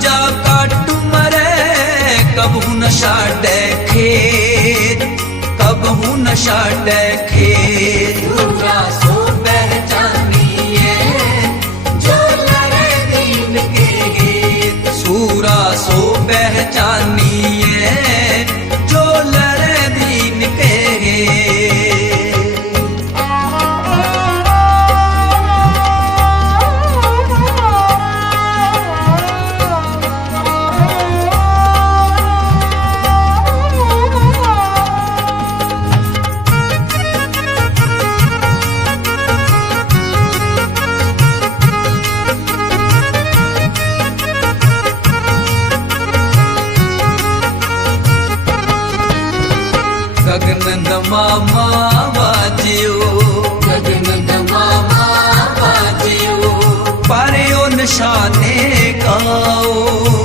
ਜਾ ਪੁਰਜਾ ਕਾਟ ਮਰੇ ਕਬਹੂ ਨ ਛਾੜੈ ਖੇਤ ਕਬਹੂ ਨਸ਼ਾ ਛਾੜੈ ਖੇਤ। ਗਗਨ ਦਮਾਮਾ ਬਾਜਿਓ ਗਗਨ ਦਮਾਮਾ ਬਾਜਿਓ ਪਰਿਓ ਨਿਸ਼ਾਨੇ ਗਾਓ।